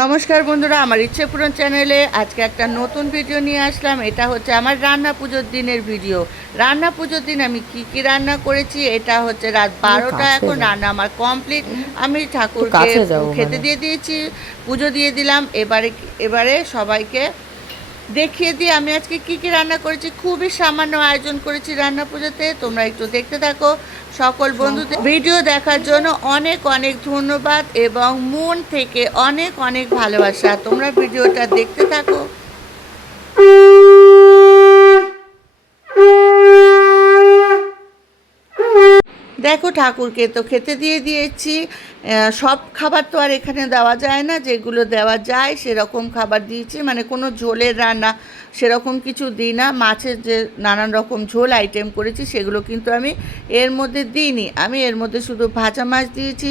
নমস্কার বন্ধুরা, আমার ইচ্ছে পূরণ চ্যানেলে আজকে একটা নতুন ভিডিও নিয়ে আসলাম। এটা হচ্ছে আমার রান্না পুজোর দিনের ভিডিও। রান্না পুজোর দিন আমি কি রান্না করেছি, এটা হচ্ছে রাত 12টা, এখন রান্না আমার কমপ্লিট। আমি ঠাকুরকে খেতে দিয়ে দিয়েছি, পুজো দিয়ে দিলাম। এবারে সবাইকে দেখিয়ে দিই আমি আজকে কি রান্না করেছি। খুবই সামান্য আয়োজন করেছি রান্না পুজোতে, তোমরা একটু দেখতে থাকো। সকল বন্ধুদের ভিডিও দেখার জন্য অনেক অনেক ধন্যবাদ এবং মন থেকে অনেক অনেক ভালোবাসা। তোমরা ভিডিওটা দেখতে থাকো। দেখো, ঠাকুরকে তো খেতে দিয়ে দিয়েছি। সব খাবার তো আর এখানে দেওয়া যায় না, যেগুলো দেওয়া যায় সেরকম খাবার দিয়েছি। মানে কোনো ঝোলের রান্না সেরকম কিছু দিই না। মাছের যে নানান রকম ঝোল আইটেম করেছি সেগুলো কিন্তু আমি এর মধ্যে দিইনি। আমি এর মধ্যে শুধু ভাজা মাছ দিয়েছি।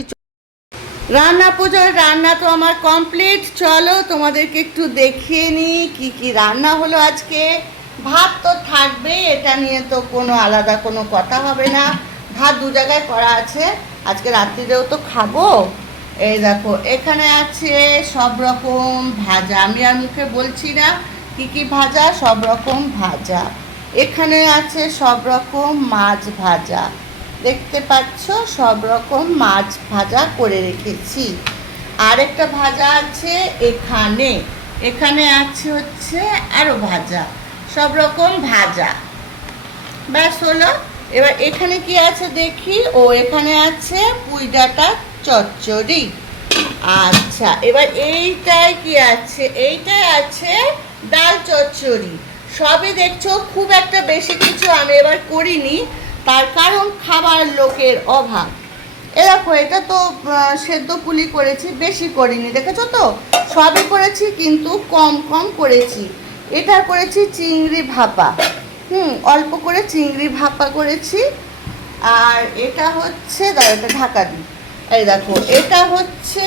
রান্না পুজোর রান্না তো আমার কমপ্লিট। চলো তোমাদেরকে একটু দেখিয়ে নিই কি রান্না হলো আজকে। ভাত তো থাকবেই, এটা নিয়ে তো কোনো আলাদা কোনো কথা হবে না। ভাত দু জায়গায় করা আছে, আজকে রাত্রিরেও তো খাবো। এই দেখো, এখানে আছে সব রকম ভাজা, আমি আর মুখে বলছি না কি ভাজা, সব রকম ভাজা। এখানে আছে সব রকম মাছ ভাজা, দেখতে পাচ্ছ সব রকম মাছ ভাজা করে রেখেছি। আর একটা ভাজা আছে এখানে, এখানে আছে হচ্ছে আরও ভাজা, সব রকম ভাজা। ব্যাস হলো। এবার এখানে কি আছে দেখি। ও, এখানে আছে পুঁই ডাঁটা চচ্চড়ি। আচ্ছা, এবার এইটায় কি আছে, এইটায় আছে ডাল চচ্চড়ি। সবই দেখছো, খুব একটা বেশি কিছু আমি এবার করিনি, তার কারণ খাবার লোকের অভাব। দেখো, এটা তো সেদ্ধ পুলি করেছি, বেশি করিনি, দেখেছো তো। সবই করেছি কিন্তু কম কম করেছি। এটা করেছি চিংড়ি ভাপা, অল্প করে চিংড়ি ভাপা করেছি। আর এটা হচ্ছে, এটা ঢাকা দিই। এই দেখো, এটা হচ্ছে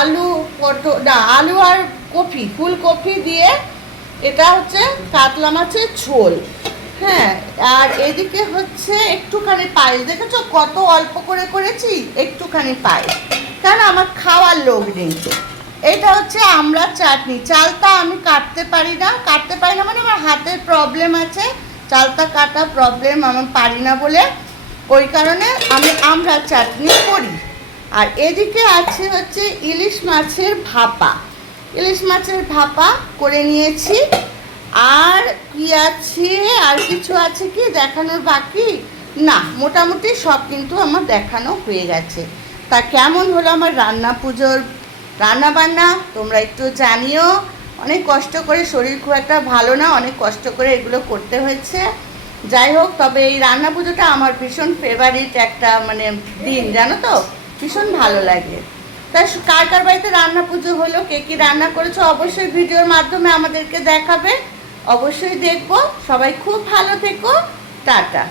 আলু আলু আর কপি, ফুলকপি দিয়ে এটা হচ্ছে কাতলা মাছের ঝোল। হ্যাঁ, আর এদিকে হচ্ছে একটুখানি পায়েস। দেখেছো কত অল্প করে করেছি, একটুখানি পায়েস, কারণ আমার খাওয়ার লোক নেই। এটা হচ্ছে আমড়ার চাটনি। চালটা আমি কাটতে পারি না মানে আমার হাতের প্রবলেম আছে, চালটা কাটা প্রবলেম, আমার পারি না বলে ওই কারণে আমি আমড়ার চাটনি করি। আর এদিকে আছে হচ্ছে ইলিশ মাছের ভাপা, ইলিশ মাছের ভাপা করে নিয়েছি। আর কি আছে, আর কিছু আছে কি দেখানোর বাকি? না, মোটামুটি সব কিন্তু আমার দেখানো হয়ে গেছে। তা কেমন হলো আমার রান্না পুজোর রান্না বান্না, তোমরা একটু জানিও। অনেক কষ্ট করে, শরীর খুব একটা ভালো না, অনেক কষ্ট করে এগুলো করতে হয়েছে। যাই হোক, তবে এই রান্না পুজোটা আমার ভীষণ ফেভারিট একটা মানে দিন, জানো তো, ভীষণ ভালো লাগে। তাই কার বাড়িতে রান্না পুজো হলো, কে কী রান্না করেছো, অবশ্যই ভিডিওর মাধ্যমে আমাদেরকে দেখাবে। অবশ্যই দেখবো। সবাই খুব ভালো থেকো। টাটা।